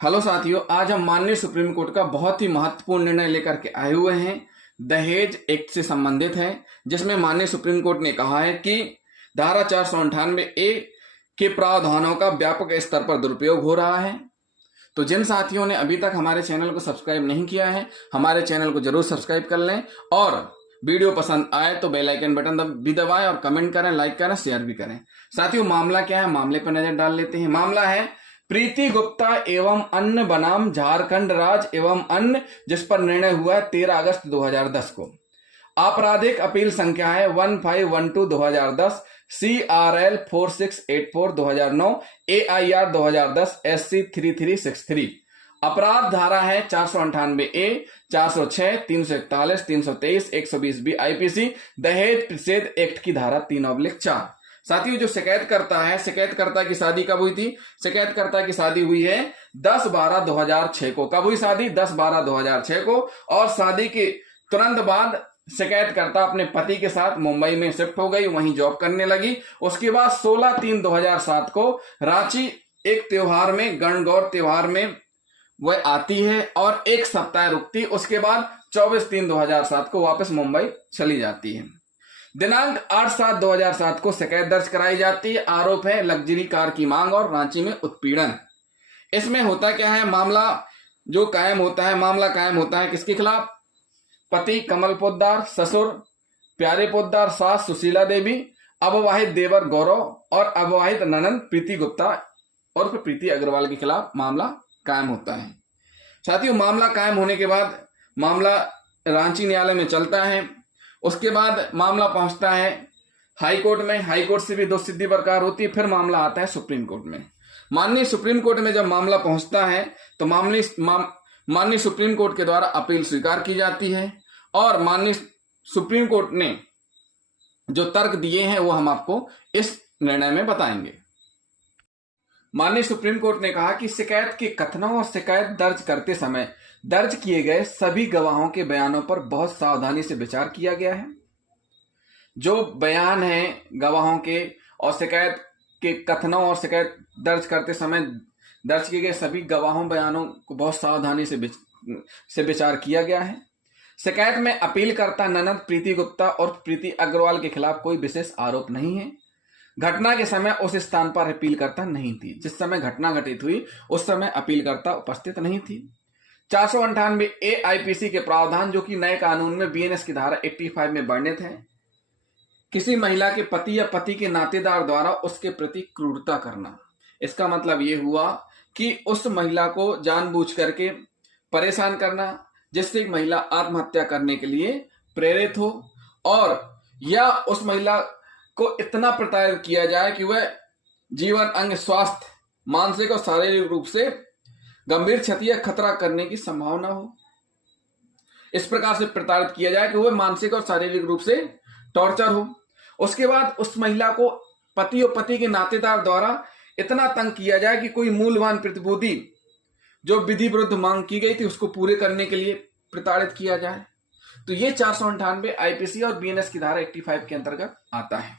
Hello साथियों, आज हम माननीय सुप्रीम कोर्ट का बहुत ही महत्वपूर्ण निर्णय लेकर के आए हुए हैं। दहेज एक्ट से संबंधित है, जिसमें माननीय सुप्रीम कोर्ट ने कहा है कि धारा 498A के प्रावधानों का व्यापक स्तर पर दुरुपयोग हो रहा है। तो जिन साथियों ने अभी तक हमारे चैनल को सब्सक्राइब नहीं किया है, हमारे चैनल को जरूर सब्सक्राइब कर लें और वीडियो पसंद आए तो बेल आइकन बटन भी दबाएं और कमेंट करें, लाइक करें, शेयर भी करें। साथियों, मामला क्या है, मामले पर नजर डाल लेते हैं। मामला है प्रीति गुप्ता एवं अन्य बनाम झारखंड राज्य एवं अन्य, जिस पर निर्णय हुआ है 13 अगस्त 2010 को। आपराधिक अपील संख्या है 1512/2010, CRL 4684/2009, AIR 2010 SC 3363। अपराध धारा है 498A, 406, 341, 323, 120B IPC दहेज प्रतिषेध एक्ट की धारा 3/4। साथियों, जो शिकायतकर्ता है, शिकायतकर्ता की शादी कब हुई थी? शिकायतकर्ता की शादी हुई है 10/12/2006 को। कब हुई शादी? 10/12/2006 को। और शादी के तुरंत बाद शिकायतकर्ता अपने पति के साथ मुंबई में शिफ्ट हो गई, वहीं जॉब करने लगी। उसके बाद 16/3/2007 को रांची एक त्योहार में, गणगौर त्योहार में वह आती है और एक सप्ताह रुकती। उसके बाद 24/3/2007 को वापस मुंबई चली जाती है। दिनांक 8/7/2007 को शिकायत दर्ज कराई जाती है। आरोप है लग्जरी कार की मांग और रांची में उत्पीड़न। इसमें होता क्या है, मामला जो कायम होता है, मामला कायम होता है किसके खिलाफ? पति कमल पोद्दार, ससुर प्यारे पोद्दार, सास सुशीला देवी, अविवाहित देवर गौरव और अविवाहित ननंद प्रीति गुप्ता और प्रीति अग्रवाल के खिलाफ मामला कायम होता है। साथियों, मामला कायम होने के बाद मामला रांची न्यायालय में चलता है। उसके बाद मामला पहुंचता है हाई कोर्ट में। हाई कोर्ट से भी दोष सिद्धि बरकरार होती है। फिर मामला आता है सुप्रीम कोर्ट में। माननीय सुप्रीम कोर्ट में जब मामला पहुंचता है तो माननीय सुप्रीम कोर्ट के द्वारा अपील स्वीकार की जाती है और माननीय सुप्रीम कोर्ट ने जो तर्क दिए हैं वो हम आपको इस निर्णय में बताएंगे। माननीय सुप्रीम कोर्ट ने कहा कि शिकायत के कथनों और शिकायत दर्ज करते समय दर्ज किए गए सभी गवाहों के बयानों पर बहुत सावधानी से विचार किया गया है। जो बयान है गवाहों के और शिकायत के कथनों और शिकायत दर्ज करते समय दर्ज किए गए सभी गवाहों बयानों को बहुत सावधानी से विचार किया गया है। शिकायत में अपीलकर्ता ननद प्रीति गुप्ता और प्रीति अग्रवाल के खिलाफ कोई विशेष आरोप नहीं है। घटना के समय उस स्थान पर अपीलकर्ता नहीं थी। जिस समय घटना घटित हुई उस समय अपीलकर्ता उपस्थित नहीं थी। 498A IPC के प्रावधान, जो कि नए कानून में BNS की धारा 85 में वर्णित है, किसी महिला के पति या पति के नातेदार द्वारा उसके प्रति क्रूरता करना। इसका मतलब यह हुआ कि उस महिला को जानबूझ करके परेशान करना जिससे महिला आत्महत्या करने के लिए प्रेरित हो, और या उस महिला को इतना प्रताड़ित किया जाए कि वह जीवन, अंग, स्वास्थ्य, मानसिक और शारीरिक रूप से गंभीर क्षति या खतरा करने की संभावना हो। इस प्रकार से प्रताड़ित किया जाए कि वह मानसिक और शारीरिक रूप से टॉर्चर हो। उसके बाद उस महिला को पति और पति के नातेदार द्वारा इतना तंग किया जाए कि कोई मूल्यवान प्रतिभूति जो विधि विरुद्ध मांग की गई थी उसको पूरे करने के लिए प्रताड़ित किया जाए। तो ये 498 IPC और BNS की धारा 85 के अंतर्गत आता है।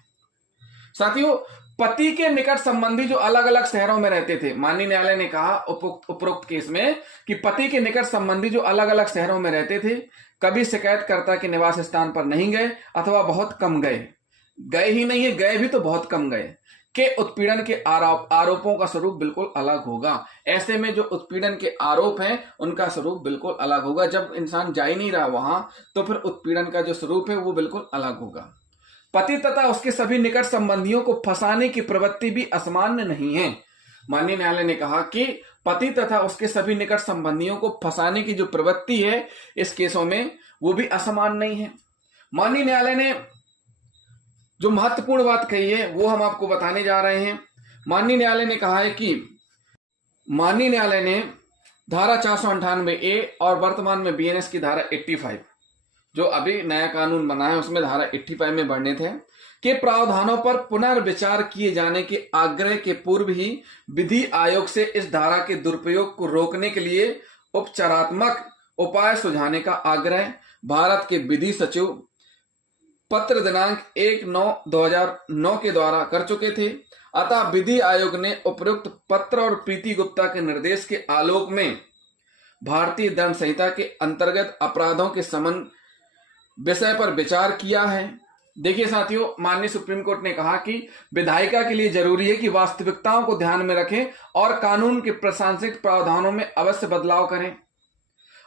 साथियों, पति के निकट संबंधी जो अलग अलग शहरों में रहते थे, माननीय न्यायालय ने कहा उपरोक्त केस में कि पति के निकट संबंधी जो अलग अलग शहरों में रहते थे, कभी शिकायतकर्ता के निवास स्थान पर नहीं गए अथवा बहुत कम गए ही नहीं है, गए भी तो बहुत कम गए, के उत्पीड़न के आरोपों का स्वरूप बिल्कुल अलग होगा। ऐसे में जो उत्पीड़न के आरोप हैं उनका स्वरूप बिल्कुल अलग होगा। जब इंसान जा ही नहीं रहा वहां तो फिर उत्पीड़न का जो स्वरूप है वो बिल्कुल अलग होगा। पति तथा उसके सभी निकट संबंधियों को फंसाने की प्रवृत्ति भी असामान्य नहीं है। माननीय न्यायालय ने कहा कि पति तथा उसके सभी निकट संबंधियों को फंसाने की जो प्रवृत्ति है इस केसों में वो भी असामान्य नहीं है। माननीय न्यायालय ने जो महत्वपूर्ण बात कही है वो हम आपको बताने जा रहे हैं। माननीय न्यायालय ने कहा है कि माननीय न्यायालय ने धारा 498A और वर्तमान में BNS की धारा 85, जो अभी नया कानून बना है उसमें धारा 85 में वर्णित है, के प्रावधानों पर पुनर्विचार किए जाने के आग्रह के पूर्व ही विधि आयोग से इस धारा के दुरुपयोग को रोकने के लिए उपचारात्मक उपाय सुझाने का आग्रह भारत के विधि सचिव पत्र दिनांक 1/9/2009 के द्वारा कर चुके थे। अतः विधि आयोग ने उपरोक्त पत्र और प्रीति गुप्ता के निर्देश के आलोक में भारतीय दंड संहिता के अंतर्गत अपराधों के समन विषय पर विचार किया है। देखिए साथियों, माननीय सुप्रीम कोर्ट ने कहा कि विधायिका के लिए जरूरी है कि वास्तविकताओं को ध्यान में रखें और कानून के प्रशासनिक प्रावधानों में अवश्य बदलाव करें।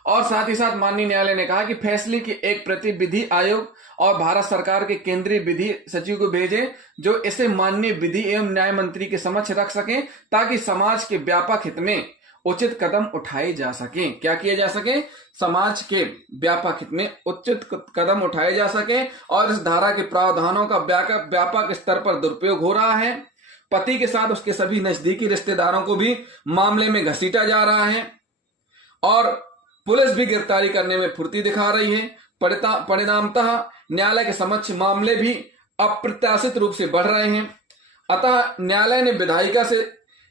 और साथ ही साथ माननीय न्यायालय ने कहा कि फैसले की एक प्रति विधि आयोग और भारत सरकार के केंद्रीय विधि सचिव को भेजें, जो इसे माननीय विधि एवं न्याय मंत्री के समक्ष रख सकें, ताकि समाज के व्यापक हित में उचित कदम उठाए जा सके। क्या किया जा सके? समाज के व्यापक हित में उचित कदम उठाए जा सके। और इस धारा के प्रावधानों का व्यापक स्तर पर दुरुपयोग हो रहा है। पति के साथ उसके सभी नजदीकी रिश्तेदारों को भी मामले में घसीटा जा रहा है और पुलिस भी गिरफ्तारी करने में फुर्ती दिखा रही है। परिणामतः न्यायालय के समक्ष मामले भी अप्रत्याशित रूप से बढ़ रहे हैं। अतः न्यायालय ने विधायिका से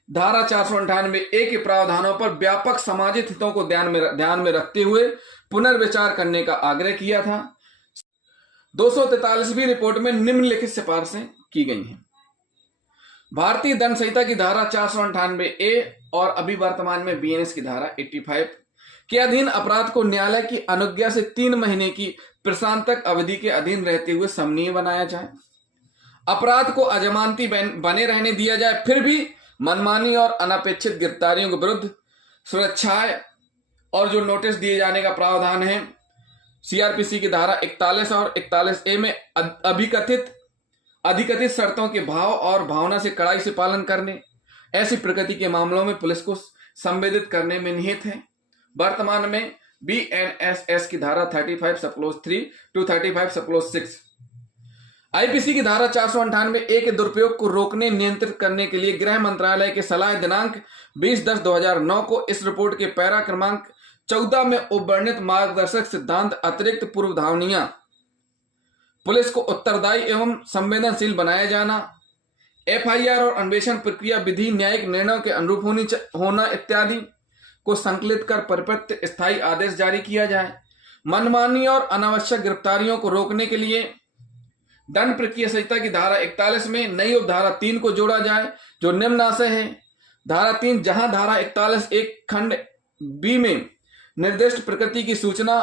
धारा 498A के प्रावधानों पर व्यापक सामाजिक हितों को ध्यान में रखते हुए पुनर्विचार करने का आग्रह किया था। 243वीं रिपोर्ट में निम्नलिखित सिफारिशें की गई हैं। भारतीय दंड संहिता की धारा 498A और अभी वर्तमान में BNS की धारा 85 के अधीन अपराध को न्यायालय की अनुज्ञा से 3 महीने की प्रशांतक अवधि के अधीन रहते हुए समनीय बनाया जाए। अपराध को अजमानती बने रहने दिया जाए, फिर भी मनमानी और अनपेक्षित गिरफ्तारियों के विरुद्ध सुरक्षाएं और जो नोटिस दिए जाने का प्रावधान है CRPC की धारा 41 और 41A में अधिकथित शर्तों के भाव और भावना से कड़ाई से पालन करने, ऐसी प्रकृति के मामलों में पुलिस को संवेदित करने में निहित है। वर्तमान में BNSS की धारा 35 सप्लोज 3 to 35 सप्लोज 6, IPC की धारा 498A के दुरुपयोग को रोकने नियंत्रित करने के लिए गृह मंत्रालय के सलाह दिनांक 20/10/2009 को इस रिपोर्ट के पैरा क्रमांक 14 में उपवर्णित मार्गदर्शक सिद्धांत अतिरिक्त पूर्वधावनियां पुलिस को उत्तरदायी एवं संवेदनशील बनाया जाना, FIR और अन्वेषण प्रक्रिया विधि न्यायिक निर्णयों के अनुरूप होना इत्यादि को संकलित कर परिपत्र स्थायी आदेश जारी किया जाए। मनमानी और अनावश्यक गिरफ्तारियों को रोकने के लिए दंड प्रक्रिया संहिता की धारा 41 में नई उपधारा 3 को जोड़ा जाए, जो निम्नाशय है। धारा 3, जहां धारा 41 एक खंड B में निर्दिष्ट प्रकृति की सूचना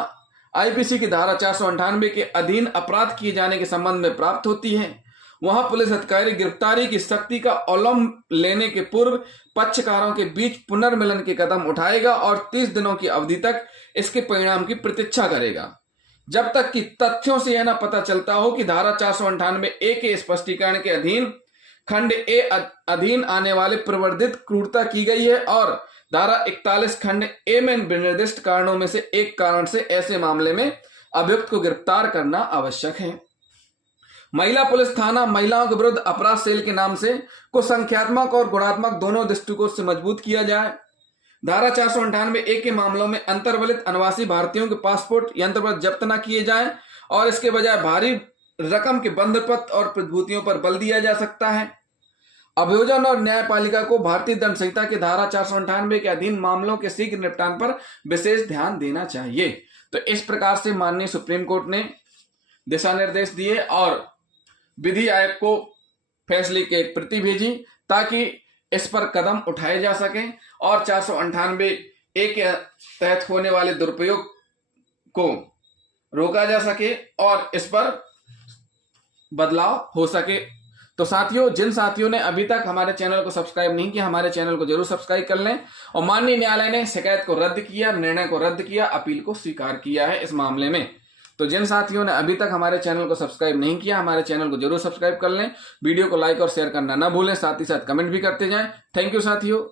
IPC की धारा 498 के अधीन अपराध किए जाने के संबंध में प्राप्त होती है, वहां पुलिस अधिकारी गिरफ्तारी की सख्ती का अवलंब लेने के पूर्व पक्षकारों के बीच पुनर्मिलन के कदम उठाएगा और 30 दिनों की अवधि तक इसके परिणाम की प्रतीक्षा करेगा, जब तक कि तथ्यों से यह न पता चलता हो कि धारा 498A के स्पष्टीकरण के अधीन खंड A अधीन आने वाले प्रवर्धित क्रूरता की गई है और धारा 41 खंड A में निर्दिष्ट कारणों में से एक कारण से ऐसे मामले में अभियुक्त को गिरफ्तार करना आवश्यक है। महिला पुलिस थाना महिलाओं के विरुद्ध अपराध सेल के नाम से को संख्यात्मक और गुणात्मक दोनों दृष्टिकोण से मजबूत किया जाए। धारा 498A के मामलों में अंतर्वलित अनवासी भारतीयों के पासपोर्ट यंत्रवत जब्त न किए जाएं और इसके बजाय भारी रकम के बंधपत्र और प्रतिभूतियों पर बल दिया जा सकता है। अभियोजन और न्यायपालिका को भारतीय दंड संहिता की धारा 498 के अधीन मामलों के शीघ्र निपटान पर विशेष ध्यान देना चाहिए। तो इस प्रकार से माननीय सुप्रीम कोर्ट ने दिशा निर्देश दिए और विधि आयोग को फैसले की एक प्रति भेजी ताकि इस पर कदम उठाए जा सके और 498A के तहत होने वाले दुरुपयोग को रोका जा सके और इस पर बदलाव हो सके। तो साथियों, जिन साथियों ने अभी तक हमारे चैनल को सब्सक्राइब नहीं किया, हमारे चैनल को जरूर सब्सक्राइब कर लें। और माननीय न्यायालय ने शिकायत को रद्द किया, निर्णय को रद्द किया, अपील को स्वीकार किया है इस मामले में। तो जिन साथियों ने अभी तक हमारे चैनल को सब्सक्राइब नहीं किया, हमारे चैनल को जरूर सब्सक्राइब कर लें। वीडियो को लाइक और शेयर करना ना भूलें, साथ ही साथ कमेंट भी करते जाएं। थैंक यू साथियों।